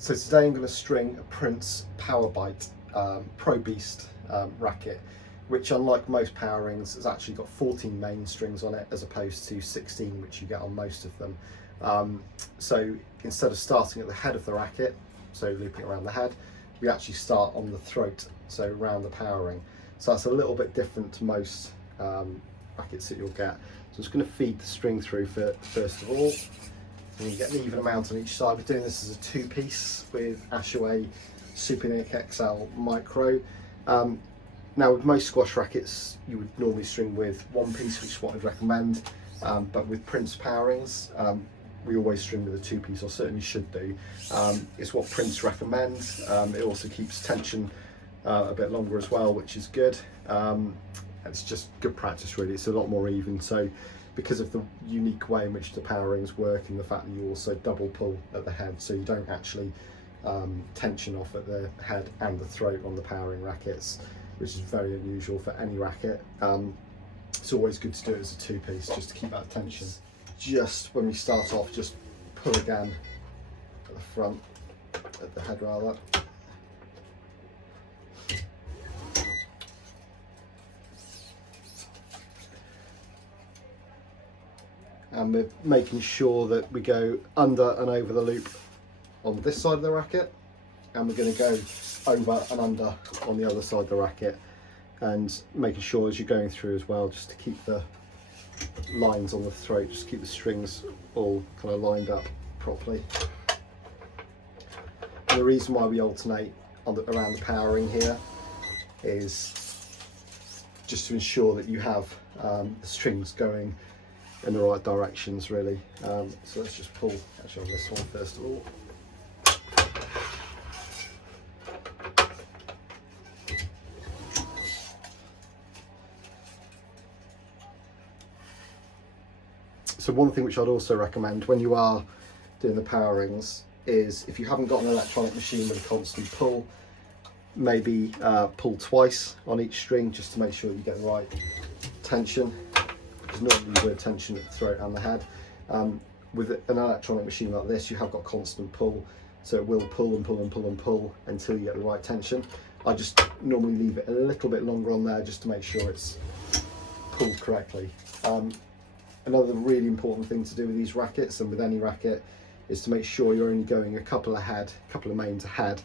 So today I'm going to string a Prince Powerbyte Pro Beast racket, which unlike most power rings has actually got 14 main strings on it as opposed to 16 which you get on most of them. So instead of starting at the head of the racket, so looping around the head, we actually start on the throat, so around the power ring. So that's a little bit different to most rackets that you'll get. So I'm just going to feed the string through first of all. And you get an even amount on each side. We're doing this as a two-piece with Ashaway SuperNick XL Micro. Now with most squash rackets you would normally string with one piece, which is what I'd recommend, but with Prince power rings we always string with a two-piece, or certainly should do. It's what Prince recommends. It also keeps tension a bit longer as well, which is good. It's just good practice really. It's a lot more even, so because of the unique way in which the power rings work and the fact that you also double pull at the head, so you don't actually tension off at the head and the throat on the power ring rackets, which is very unusual for any racket. It's always good to do it as a two-piece just to keep that tension. Just when we start off, just pull again at the front, at the head rather. And we're making sure that we go under and over the loop on this side of the racket, and we're going to go over and under on the other side of the racket, and making sure as you're going through as well, just to keep the lines on the throat, just keep the strings all kind of lined up properly. And the reason why we alternate around the power ring here is just to ensure that you have the strings going in the right directions really. So let's just pull actually on this one first of all. So one thing which I'd also recommend when you are doing the power rings is, if you haven't got an electronic machine with a constant pull, maybe pull twice on each string just to make sure you get the right tension. Because normally you would tension at the throat and the head. With an electronic machine like this, you have got constant pull, so it will pull and pull and pull and pull until you get the right tension. I just normally leave it a little bit longer on there just to make sure it's pulled correctly. Another really important thing to do with these rackets, and with any racket, is to make sure you're only going a couple of mains ahead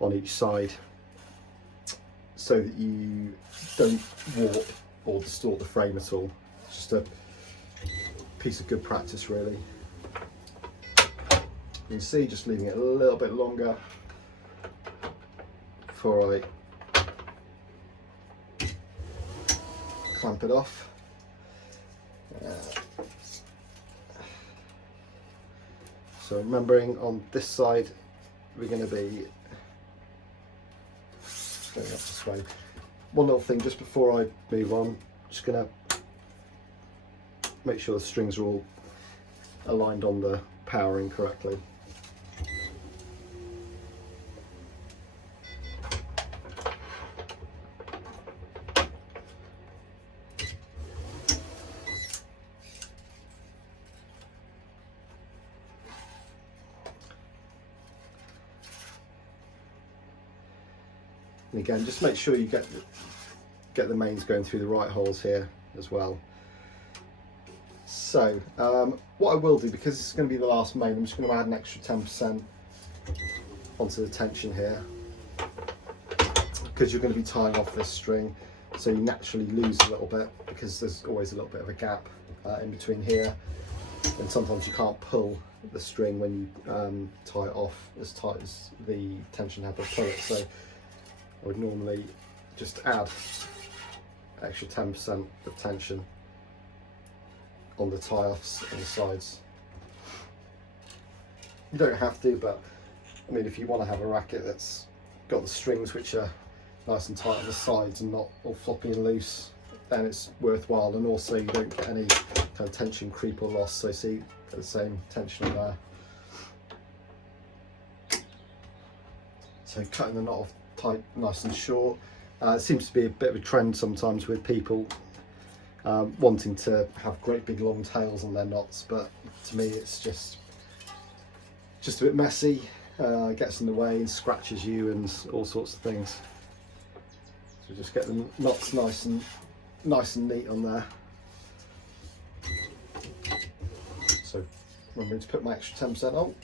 on each side, so that you don't warp or distort the frame at all. It's just a piece of good practice really. You can see, just leaving it a little bit longer before I clamp it off. So remembering on this side we're going to be going up this way. One little thing just before I move on, just going to make sure the strings are all aligned on the power ring correctly. And again, just make sure you get the mains going through the right holes here as well. So what I will do, because it's going to be the last main, I'm just going to add an extra 10% onto the tension here, because you're going to be tying off this string, so you naturally lose a little bit because there's always a little bit of a gap in between here, and sometimes you can't pull the string when you tie it off as tight as the tension head will pull it. So I would normally just add extra 10% of tension on the tie-offs on the sides. You don't have to, but I mean, if you want to have a racket that's got the strings which are nice and tight on the sides and not all floppy and loose, then it's worthwhile, and also you don't get any kind of tension creep or loss. So see, get the same tension on there. So cutting the knot off tight, nice and short. It seems to be a bit of a trend sometimes with people wanting to have great big long tails on their knots, but to me it's just a bit messy. gets in the way and scratches you and all sorts of things. So just get the knots nice and neat on there. So remembering to put my extra 10% on.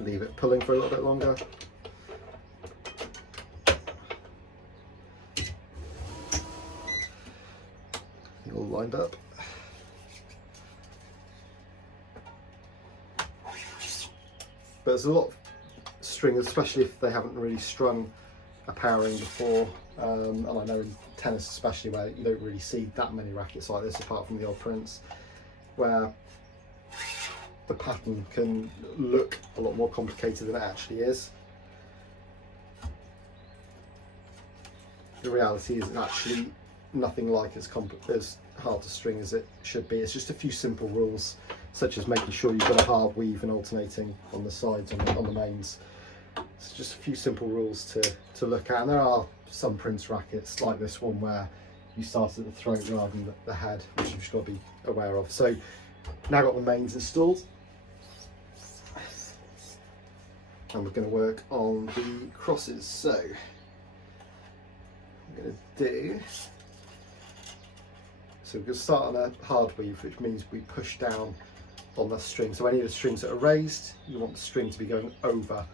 Leave it pulling for a little bit longer. All lined up. But there's a lot of string, especially if they haven't really strung a powering before, and I know in tennis especially, where you don't really see that many rackets like this apart from the old prints, where the pattern can look a lot more complicated than it actually is. The reality is it's actually nothing like as hard to string as it should be. It's just a few simple rules, such as making sure you've got a hard weave and alternating on the sides on the mains. It's just a few simple rules to look at, and there are some Prince rackets like this one where you start at the throat rather than the head, which you've just got to be aware of. So now got the mains installed, and we're going to work on the crosses. So I'm going to do, so we're going to start on a hard weave, which means we push down on the string. So any of the strings that are raised, you want the string to be going over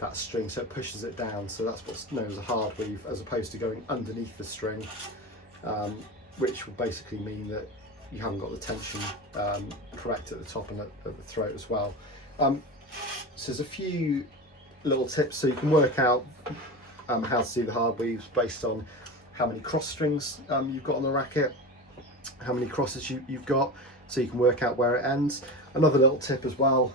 that string, so it pushes it down. So that's what's known as a hard weave, as opposed to going underneath the string, which will basically mean that you haven't got the tension correct at the top and at the throat as well. So there's a few little tips, so you can work out how to do the hard weaves based on how many cross strings you've got on the racket, how many crosses you've got, so you can work out where it ends. Another little tip as well,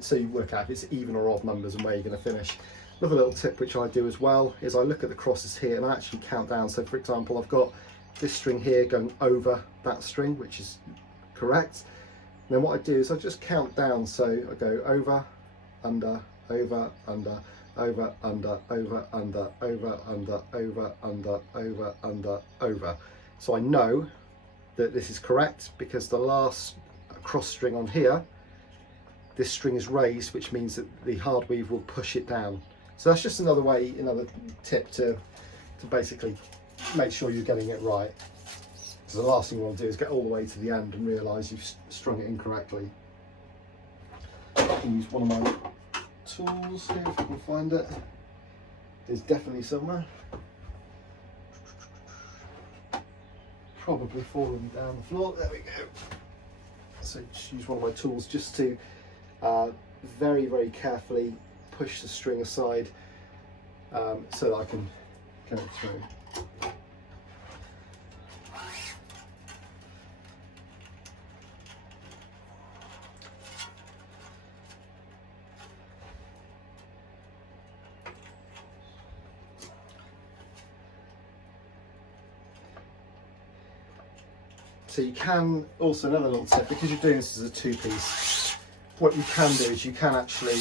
so you work out if it's even or odd numbers and where you're going to finish. Another little tip which I do as well is I look at the crosses here and I actually count down. So for example, I've got this string here going over that string, which is correct. And then what I do is I just count down, so I go over, under, over, under, over, under, over, under, over, under, over, under, over, under, over. So I know that this is correct because the last cross string on here, this string is raised, which means that the hard weave will push it down. So that's just another way, another tip to basically make sure you're getting it right. So the last thing you want to do is get all the way to the end and realise you've strung it incorrectly. I can use one of my tools here if I can find it. There's definitely somewhere. Probably falling down the floor. There we go. So just use one of my tools just to very, very carefully push the string aside so that I can go through. So you can also, another little tip, because you're doing this as a two-piece, what you can do is you can actually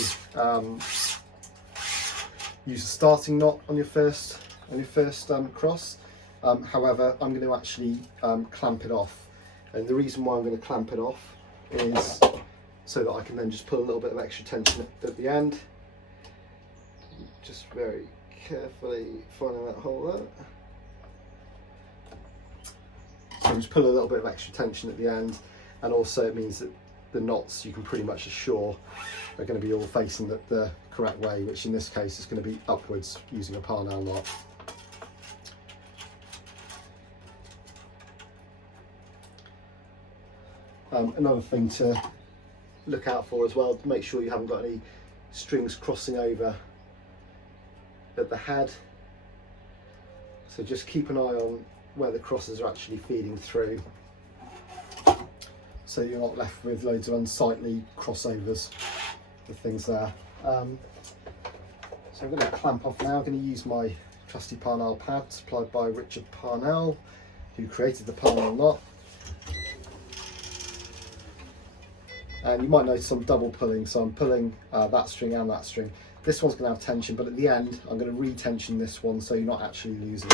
use a starting knot on your first cross. However, I'm going to actually clamp it off, and the reason why I'm going to clamp it off is so that I can then just put a little bit of extra tension at the end. Just very carefully finding that hole there. So just put a little bit of extra tension at the end, and also it means that the knots you can pretty much assure are going to be all facing the correct way, which in this case is going to be upwards using a Parnell knot. Another thing to look out for as well, to make sure you haven't got any strings crossing over at the head. So just keep an eye on where the crosses are actually feeding through, so you're not left with loads of unsightly crossovers with things there. So I'm going to clamp off now. I'm going to use my trusty Parnell pad supplied by Richard Parnell, who created the Parnell knot. And you might notice I'm double pulling, so I'm pulling that string and that string. This one's going to have tension, but at the end I'm going to re-tension this one, so you're not actually losing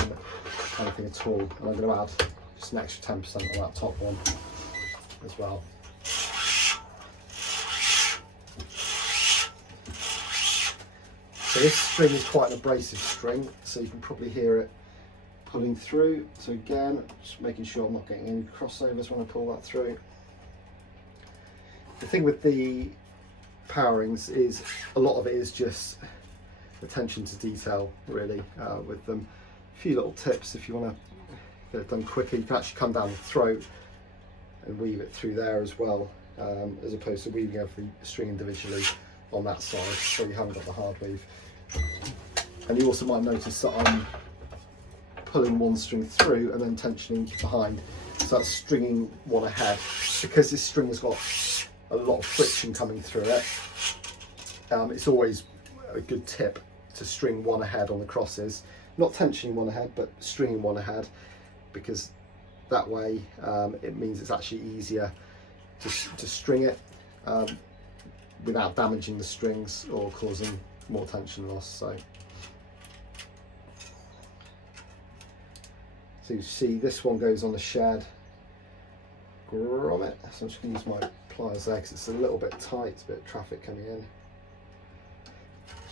anything at all. And I'm going to add just an extra 10% on that top one as well. So this string is quite an abrasive string, so you can probably hear it pulling through. So again, just making sure I'm not getting any crossovers when I pull that through. The thing with the powerings is a lot of it is just attention to detail, really, with them. A few little tips if you want to get it done quicker. You can actually come down the throat and weave it through there as well, as opposed to weaving every string individually on that side, so you haven't got the hard weave. And you also might notice that I'm pulling one string through and then tensioning behind, so that's stringing one ahead. Because this string has got a lot of friction coming through it, it's always a good tip to string one ahead on the crosses, not tensioning one ahead but stringing one ahead, because that way it means it's actually easier to string it without damaging the strings or causing more tension loss. So you see this one goes on the shared grommet, so I'm just going to use my pliers there because it's a little bit tight, it's a bit of traffic coming in.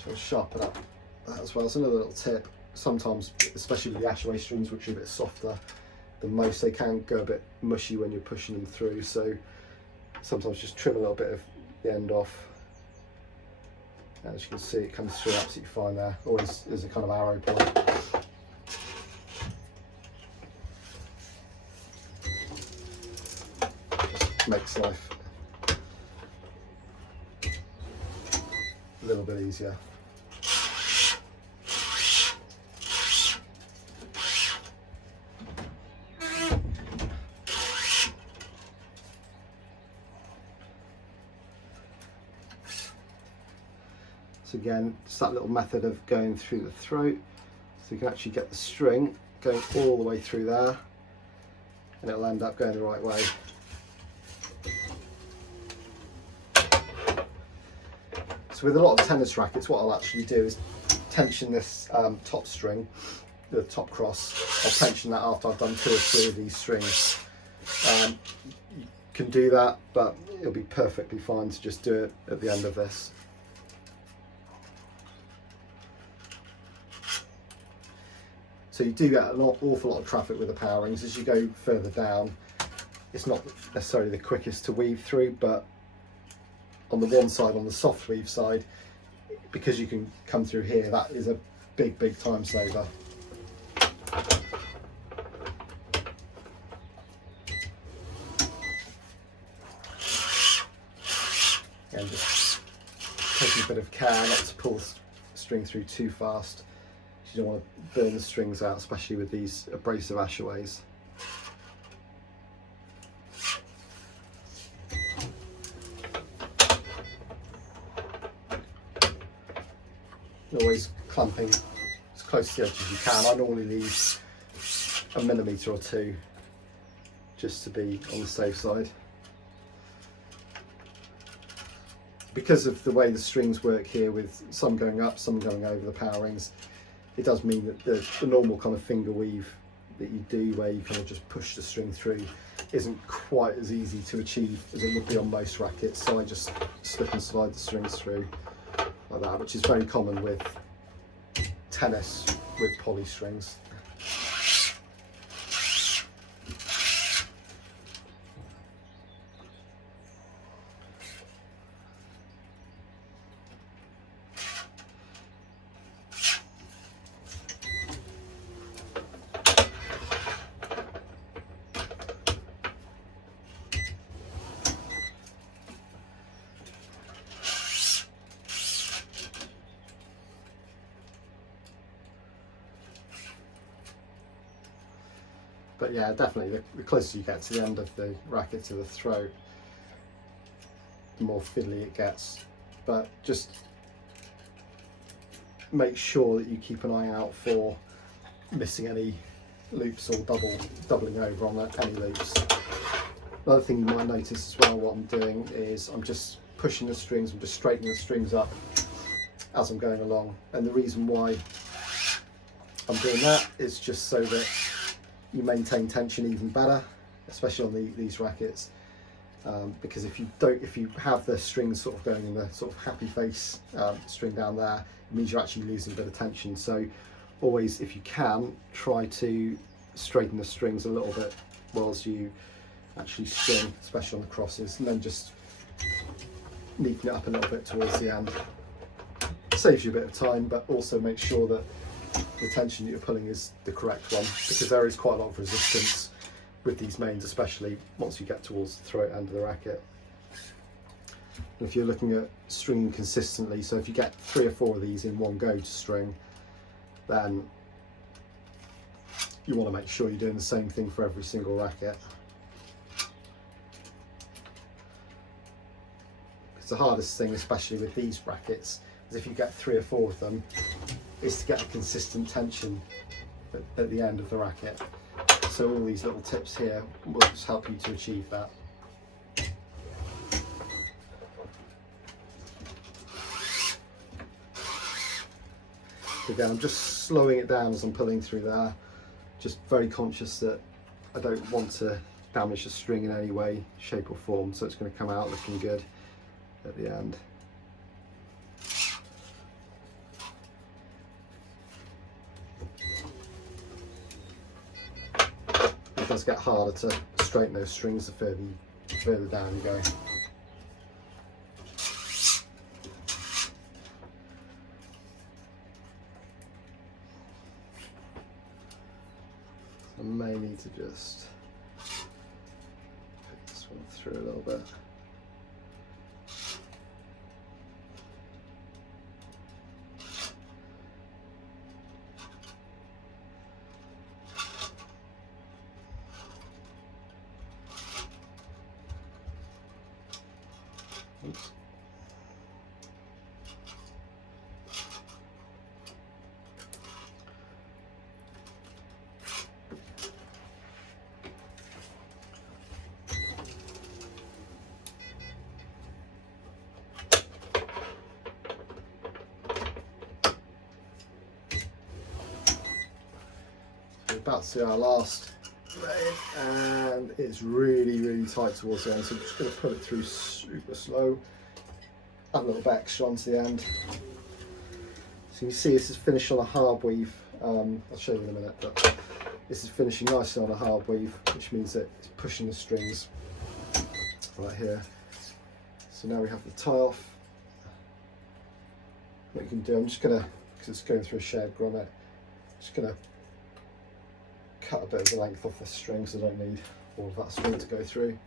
So I'll sharpen up that as well. It's another little tip. Sometimes, especially with the Ashaway strings, which are a bit softer than most, they can go a bit mushy when you're pushing them through, so sometimes just trim a little bit of the end off. As you can see, it comes through absolutely fine there. Always is a kind of arrow point. Just makes life a little bit easier. So again, it's that little method of going through the throat, so you can actually get the string going all the way through there, and it'll end up going the right way. So with a lot of tennis rackets, what I'll actually do is tension this top string, the top cross. I'll tension that after I've done 2 or 3 of these strings. You can do that, but it'll be perfectly fine to just do it at the end of this. So you do get an awful lot of traffic with the powerings. As you go further down, it's not necessarily the quickest to weave through, but on the one side, on the soft weave side, because you can come through here, that is a big time saver. And just taking a bit of care not to pull the string through too fast. You don't want to burn the strings out, especially with these abrasive Ashaways. Always clamping as close to the edge as you can. I normally leave a millimetre or 2 just to be on the safe side. Because of the way the strings work here, with some going up, some going over the powerings, it does mean that the normal kind of finger weave that you do, where you kind of just push the string through, isn't quite as easy to achieve as it would be on most rackets. So I just slip and slide the strings through like that, which is very common with tennis with poly strings. But yeah, definitely the closer you get to the end of the racket to the throat, the more fiddly it gets. But just make sure that you keep an eye out for missing any loops or doubling over on any loops. Another thing you might notice as well, what I'm doing is I'm just pushing the strings, I'm just straightening the strings up as I'm going along. And the reason why I'm doing that is just so that you maintain tension even better, especially on these rackets. because if you have the strings sort of going in the sort of happy face string down there, it means you're actually losing a bit of tension. So always, if you can, try to straighten the strings a little bit whilst you actually string, especially on the crosses, and then just neaten it up a little bit towards the end. Saves you a bit of time, but also make sure that the tension that you're pulling is the correct one, because there is quite a lot of resistance with these mains, especially once you get towards the throat end of the racket. And if you're looking at stringing consistently, so if you get 3 or 4 of these in one go to string, then you want to make sure you're doing the same thing for every single racket. Because the hardest thing, especially with these rackets, is if you get 3 or 4 of them, is to get a consistent tension at the end of the racket. So all these little tips here will just help you to achieve that. Again, I'm just slowing it down as I'm pulling through there, just very conscious that I don't want to damage the string in any way, shape or form, so it's going to come out looking good at the end. It does get harder to straighten those strings the further down you go. I may need to just pick this one through a little bit. Oops. So we're about to do our last and it's really tight towards the end, so I'm just going to put it through super slow, add a little bit extra onto the end. So you can see this is finished on a hard weave. I'll show you in a minute, but this is finishing nicely on a hard weave, which means that it's pushing the strings right here. So now we have the tie off. What you can do, I'm just going to, because it's going through a shared grommet, just going to cut a bit of the length off the string so I don't need all of that string to go through.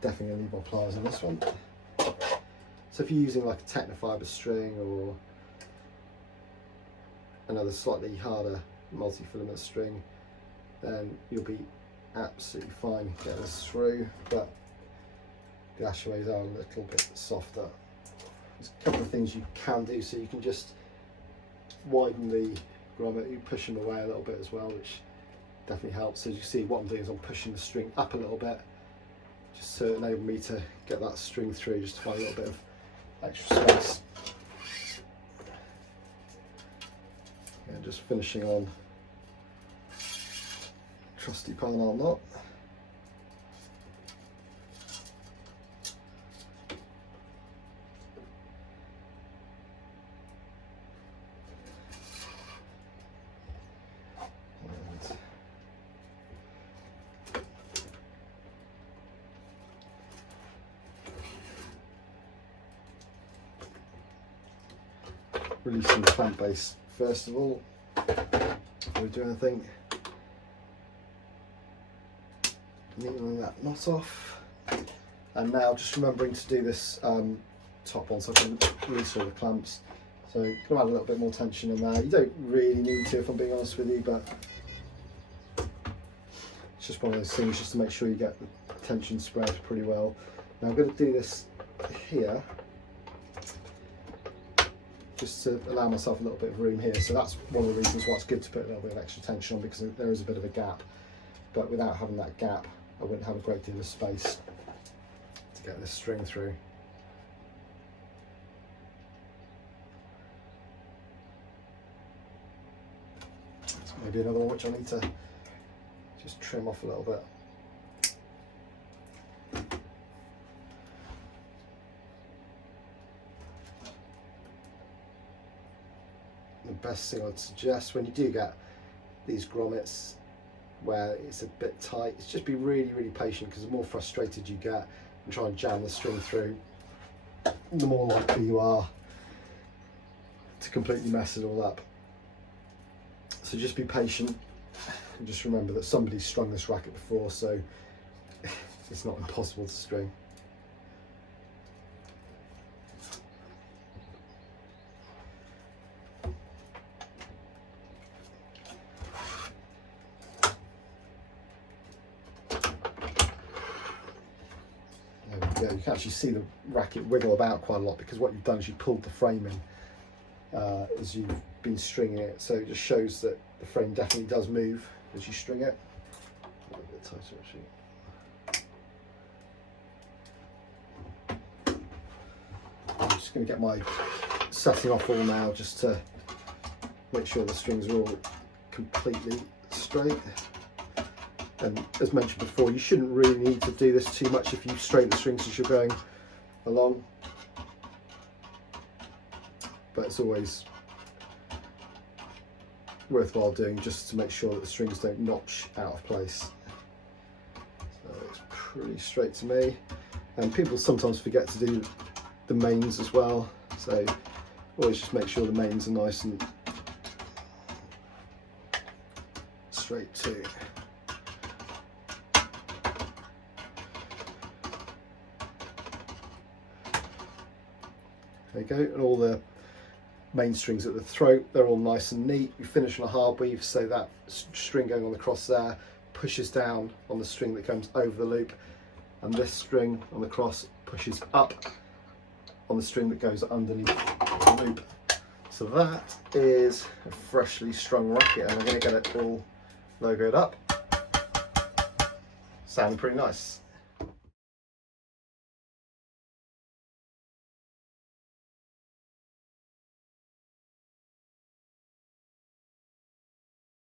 Definitely going to need more pliers on this one. So if you're using like a Technofiber string or another slightly harder multi-filament string, then you'll be absolutely fine getting this through, but the Ashaways are a little bit softer. There's a couple of things you can do, so you can just widen the grommet, you push them away a little bit as well, which definitely helps. So as you see, what I'm doing is I'm pushing the string up a little bit, just to enable me to get that string through, just to find a little bit of extra space. And just finishing on trusty Parnell knot. Releasing the clamp base first of all, before we do anything. Neatling that knot off. And now just remembering to do this top one so I can release all the clamps. So I'm going to add a little bit more tension in there. You don't really need to, if I'm being honest with you, but it's just one of those things just to make sure you get the tension spread pretty well. Now I'm going to do this here, just to allow myself a little bit of room here. So that's one of the reasons why it's good to put a little bit of extra tension on, because there is a bit of a gap, but without having that gap I wouldn't have a great deal of space to get this string through. Maybe another one which I need to just trim off a little bit. The best thing I'd suggest when you do get these grommets where it's a bit tight, is just be really, really patient, because the more frustrated you get and try and jam the string through, the more likely you are to completely mess it all up. So just be patient and just remember that somebody's strung this racket before, so it's not impossible to string. There we go. You can actually see the racket wiggle about quite a lot, because what you've done is you pulled the frame in as you've been stringing it, so it just shows that the frame definitely does move as you string it. A little bit tighter actually. I'm just going to get my setting off all now, just to make sure the strings are all completely straight. And as mentioned before, you shouldn't really need to do this too much if you straighten the strings as you're going along, but it's always worthwhile doing, just to make sure that the strings don't notch out of place. So it's pretty straight to me, and people sometimes forget to do the mains as well, so always just make sure the mains are nice and straight too. There you go, and all the main strings at the throat, they're all nice and neat. You finish on a hard weave, so that string going on the cross there pushes down on the string that comes over the loop, and this string on the cross pushes up on the string that goes underneath the loop. So that is a freshly strung racket, and I'm going to get it all logoed up. Sounding pretty nice.